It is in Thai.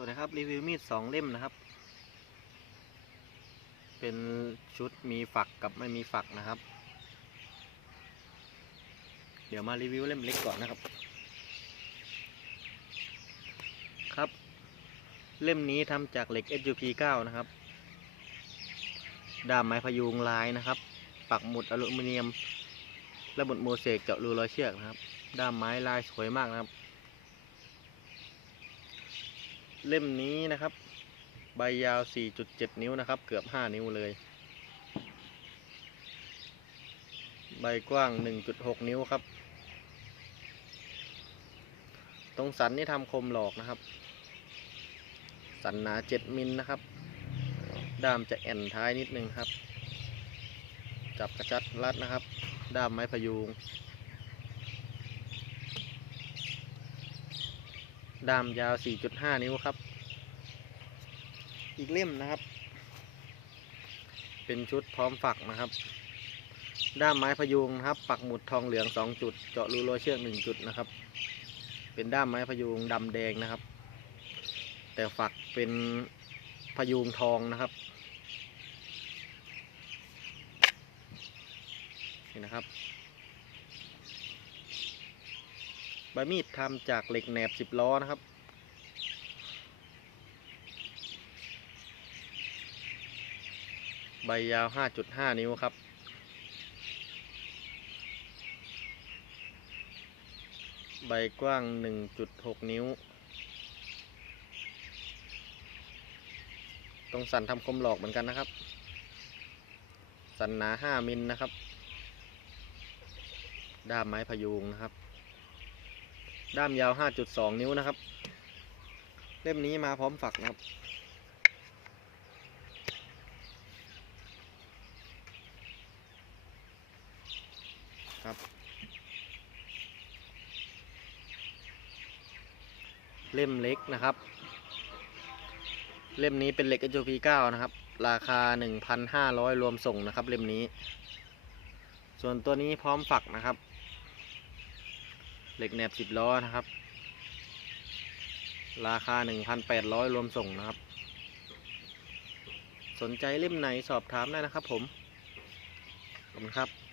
วัสดีครับรีวิวมีดสองเล่มนะครับ เป็นชุดมีฝักกับไม่มีฝักนะครับ เดี๋ยวมารีวิวเล่มเล็กก่อนนะครับ ครับ เล่มนี้ทำจากเหล็ก SUP 9นะครับด้ามไม้พยุงลายนะครับ ปักหมุดอลูมิเนียม และหมุดโมเสกเจาะรูรอยเชือกนะครับด้ามไม้ลายสวยมากนะครับ เล่มนี้นะครับ ใบยาว 4.7 นิ้วนะครับ เกือบ 5 นิ้วเลย ใบกว้าง 1.6 นิ้วครับ ตรงสันนี่ทำคมหลอกนะครับ สันหนา 7 มิลนะครับ ด้ามจะแอนท้ายนิดนึงครับ จับกระชัดรัดนะครับ ด้ามไม้พยุง ด้ามยาว 4.5 นิ้วครับ อีกเล่มนะครับ เป็นชุดพร้อมฝักนะครับ ด้ามไม้พยุงครับ ปักหมุดทองเหลือง 2 จุด เจาะรูโรยเชือก 1 จุดนะครับ เป็นด้ามไม้พยุงดำแดงนะครับ แต่ฝักเป็นพยุงทองนะครับนี่นะครับ ใบมีดทำจากเหล็กแหนบ10ล้อนะครับ ใบยาว 5.5 นิ้วครับ ใบกว้าง 1.6 นิ้ว ตรงสันทำคมหลอกเหมือนกันนะครับ สันหนา 5 มิลนะครับด้ามไม้พยุงนะครับ ด้ามยาว 5.2 นิ้วนะครับ เล่มนี้มาพร้อมฝักนะครับ ครับ เล่มเล็กนะครับ เล่มนี้เป็นเหล็ก HOP 9 นะครับ ราคา 1,500 รวมส่งนะครับ เล่มนี้ ส่วนตัวนี้พร้อมฝักนะครับ เหล็กแหนบ10ล้อนะครับ ราคา 1,800 รวมส่งนะครับ สนใจเล่มไหนสอบถามได้นะครับผม ขอบคุณครับ